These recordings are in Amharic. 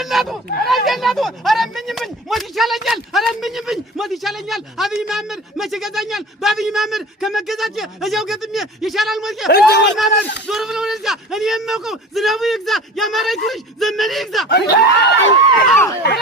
ረጀላቱ አረምኝምኝ ሞት ይቻለኛል አረምኝምኝ ሞት ይቻለኛል አብይ መሐመድ መቼ ገዛኛል በአብይ መሐመድ ከመገዛት እዚያው ገጥሜ ይሻላል ሞት መሐመድ ዞር ብሎ ወደዚያ እኔ የማውቀው ዝናቡ ይግዛ የአማራይቱ ልጅ ዘመነ ይግዛ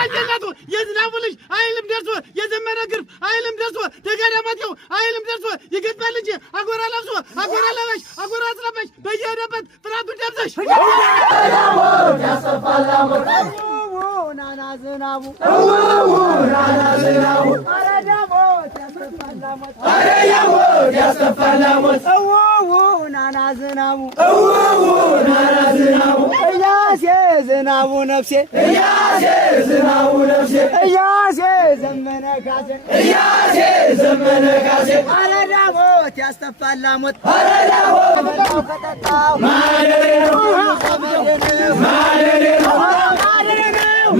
ረጀላቱ የዝናቡ ልጅ አይልም ደርሶ የዘመነ ግርፍ አይልም ደርሶ ተጋዳማቴው አይልም ደርሶ ይገጥማል ልጅ አጎራ ለብሶ አጎራ ለባሽ አጎራ አስለባሽ በየሄደበት ፍራቱ ደብሰሽ ናና ዝናቡ ናና ዝናቡ አረ ዳሞት ያስተፋላሞት አረ ያሞት ያስተፋላሞት ናና ዝናቡ ናና ዝናቡ እያሴ ዝናቡ ነፍሴ እያሴ ዝናቡ ነፍሴ እያሴ ዘመነ ካሴ እያሴ ዘመነ ካሴ አረ ዳሞት ያስተፋላሞት አረ ዳሞት ከተጣው ማደሬ ነው ማደሬ ነው ማደሬ ነው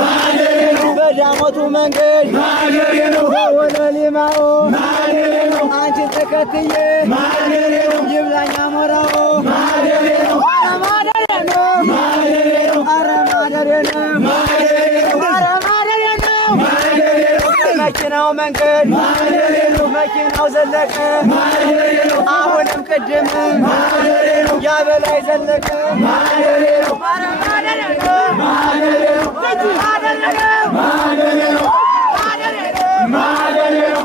ማደሬ ነው በዳሞቱ መንገድ ማደሬ ነው ወለሊማው ማደሬ ነው አንቺን ተከትዬ ማደሬ ነው ይብላኝ አሞራው ማደሬ ነው ማደሬ ነው ማደሬ ነው ማደሬ ነው ማደሬ ነው ማደሬ ነው ማደሬ ነው መኪናው መንገድ ማደሬ ነው መኪናው ዘለቀ ማደሬ ነው አሁንም ቅድም ማደሬ ነው ያበላይ ዘለቀ ማደሬ ነው ማደሬ ነው ማደሬ ነው ማደሬ ነው ማደሬ ነው ማደሬ ነው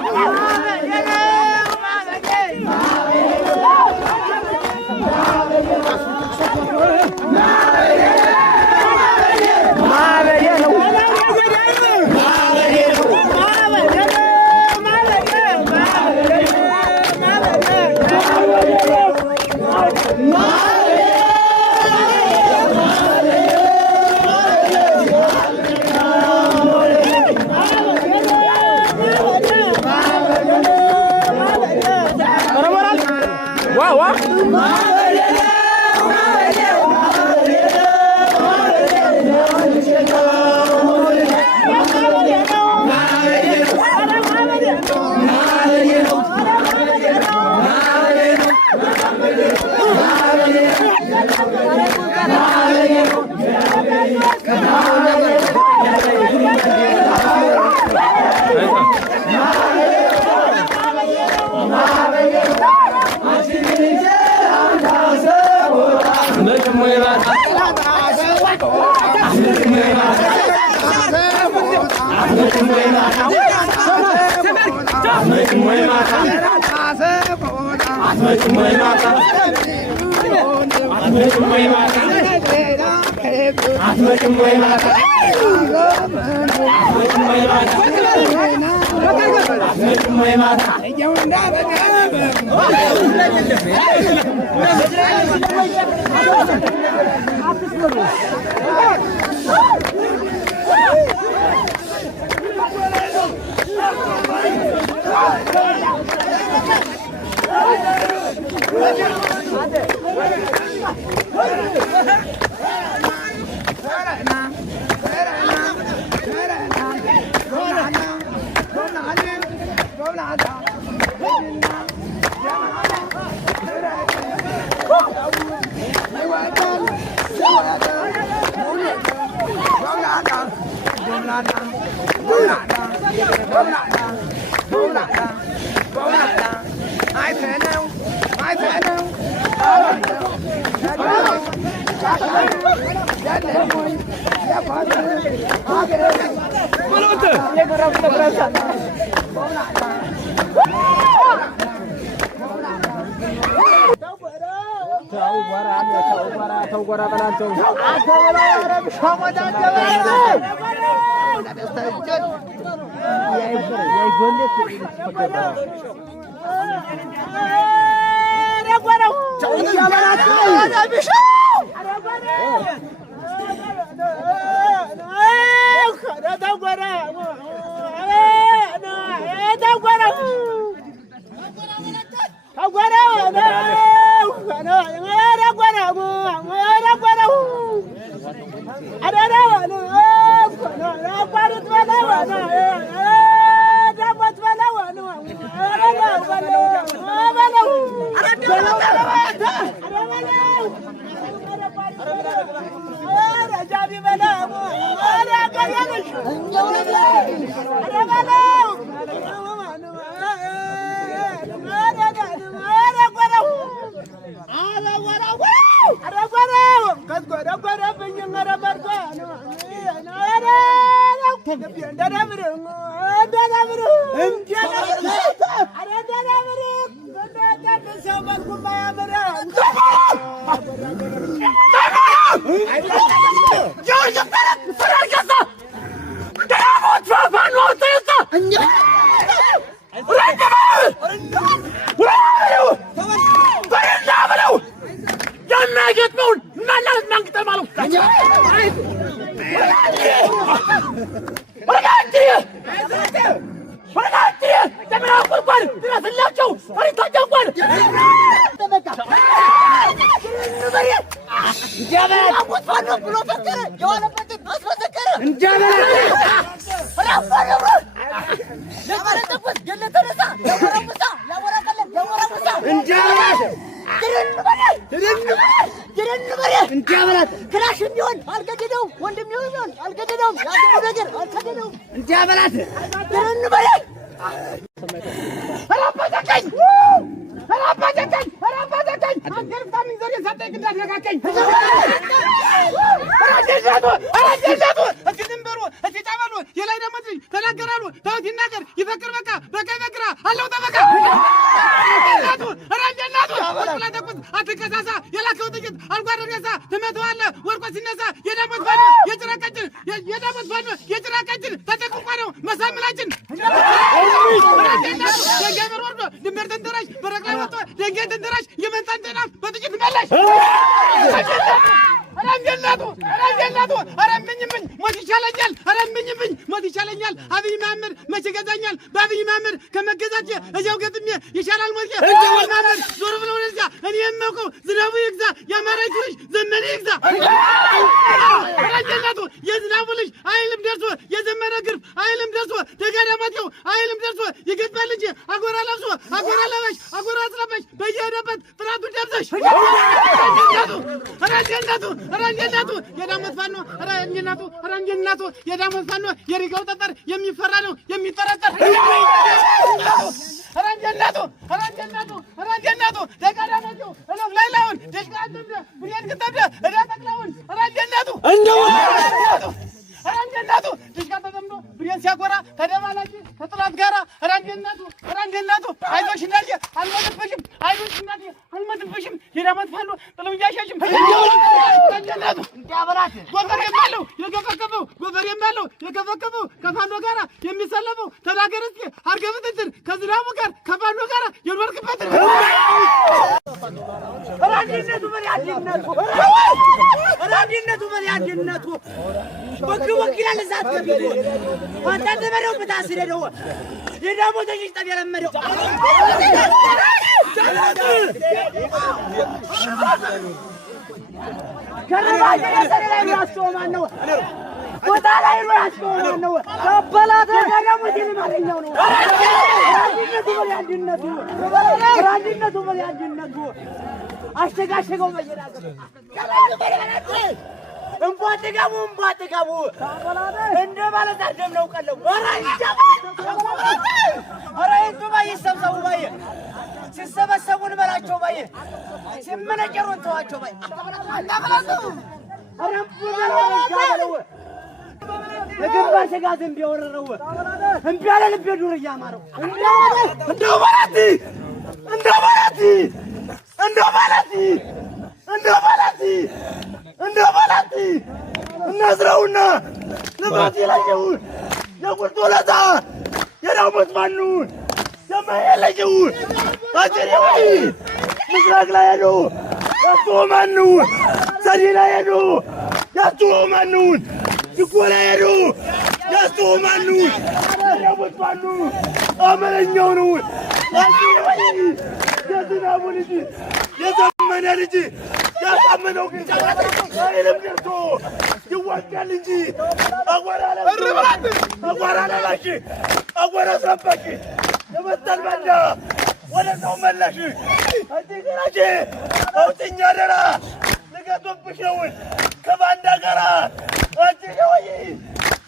አትደውይ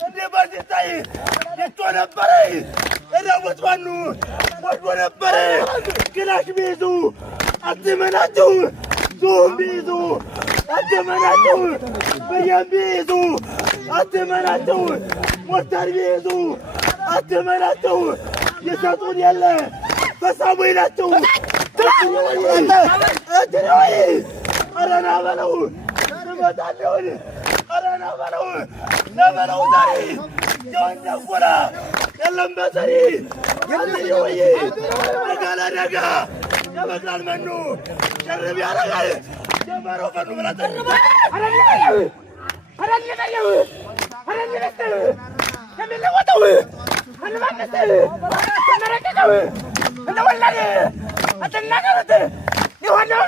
እንደ ባንታይ የቶነበረ እረውት ማኑ ወዶ ነበረ ግላሽ ቢይዙ አትመናቸው ዞም ቢይዙ አትመናቸው ብሬም ቢይዙ አትመናቸው ሞርታር ቢይዙ አትመናቸው የሰጡን የለ ፈሳሙ ይላቸው አትደውይ አረና በለው እመጣለሁን አረና በለው ነበለው ዛሬ የወንደኩራ የለም በሰሪ አትደውይ ነጋላ ነጋ የበቅላል መኑ ሸርብ ያረጋል ጀመረው ፈኑ ብላ ጠርባ አረንበለው አረንበለው አረንበለው የሚለወጠው አንማነሰ ተመረቀቀው እንደወላደ አትናገሩት ይሆነው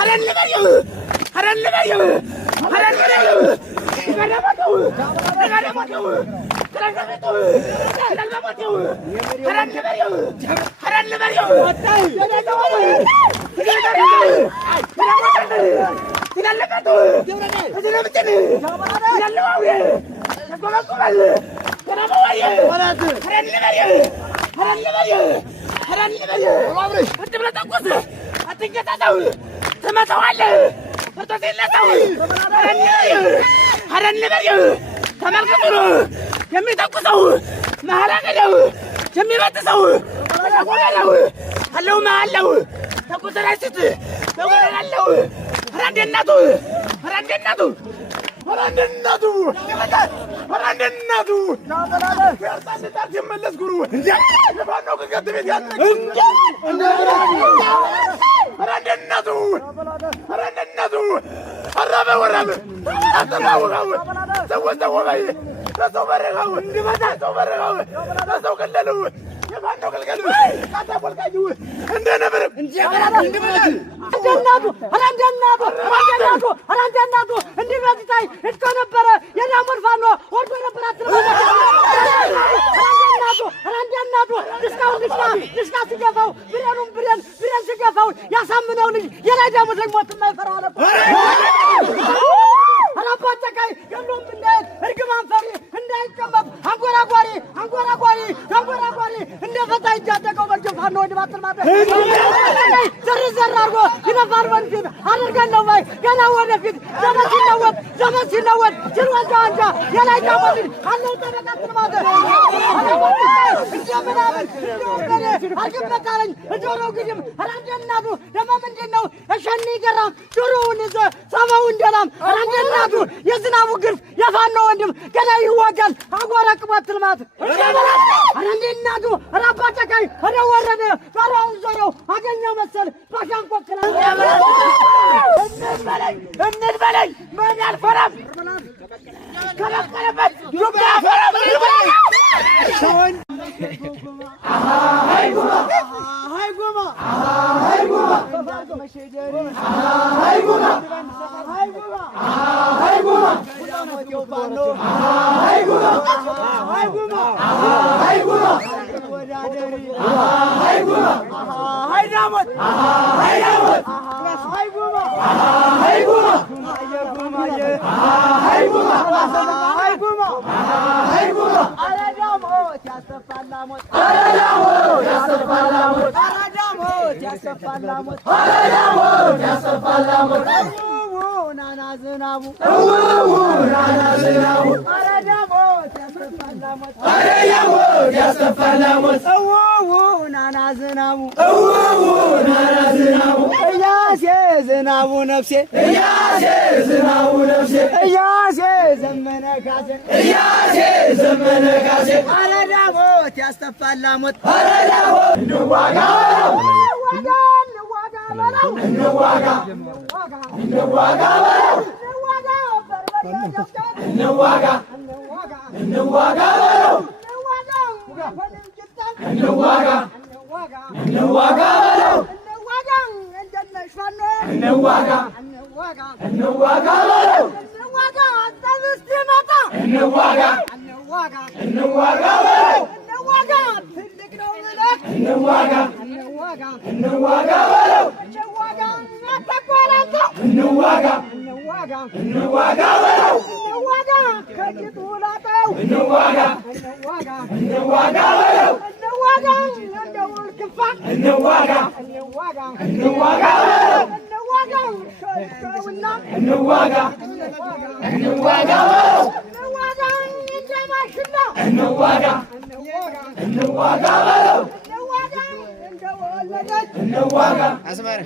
አረንበለው አረንበለው አረንበለው ገረመው ገረመው ተረጋግጠው ተረጋግጠው አረንበለው አረንበለው ተመልከቱ የሚተኩሰው መሀላገለው የሚበጥሰው ተቆላለው አለው ማለው ተቁሰራችት ተቆላለው ረንደናቱ ረንደናቱ ረንደናቱ ረንደናቱ ያርታንታት ይመለስ ጉሩ ለባኖ ከገትቤት ያለ ረንደናቱ ረንደናቱ አረበ ወረበ አተማውራው ሰው ባይ ሰው በረጋው እንዲመጣ ሰው በረጋው ሰው ከለሉ የባኖ ከልከሉ ካታቆልካዩ እንደነበር እንዲያበራ እንዲመጣ አንደናቱ አንደናቱ አንደናቱ አንደናቱ እንዲበጥታይ እኮ ነበረ የዳሞር ፋኖ ወርዶ ነበር አትልበለ አንደናቱ አንደናቱ ድስካ ሲገፋው ብሬን ሲገፋው ያሳምነው ልጅ የላይ ዳሞር ሞት የማይፈራ አለ አራባተካይ የሉም እንዳይ እርግማን ፈሪ እንዳይቀመጥ አንጎራጓሪ እንደፈታ ይጃደቀው በጀፋኖ ወድባጥል ማለት ዘር አርጎ ይነፋር ወንፊት አድርገን ነው ባይ ገና ወደፊት ዘመን ሲለወጥ ሲልወልዳ አንጃ የላይ ዳሞር አለው ተበቃጥል ማለት እንደምናምን አርግበታለኝ ጆሮ ግድም አራንደናቱ ደማ ምንድነው እሸኒ ገራም ጆሮውን ይዘ ሰማው እንደላም አራንደናቱ የዝናቡ ግርፍ የፋኖ ወንድም ገና ይዋጋል አጓራ ቅባት ልማት አራንደናቱ ራባተካይ ወረደ ፋራውን ዞረው አገኘው መሰል ባሻንቆክላ እንበለኝ ማን ያልፈራም ከለከለበት ዱባ ፈራም ሾን ዝናቡ ነፍሴ እያሴ ዘመነ ካሴ አረዳሞት ያስተፋላ ሞት እንዋጋ እንዋጋ በለው እንዋጋ እንዋጋ በለው እንዋጋ እንደው ክፋ እንዋጋ እንዋጋ በለው እንዋጋ ሸውና እንዋጋ በለው እንዋጋ እንደማሽላ እንዋጋ በለው እንዋጋ አስማረ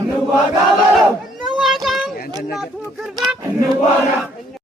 እንዋጋ በለው እንዋጋ እናቱ ግርባ እንዋጋ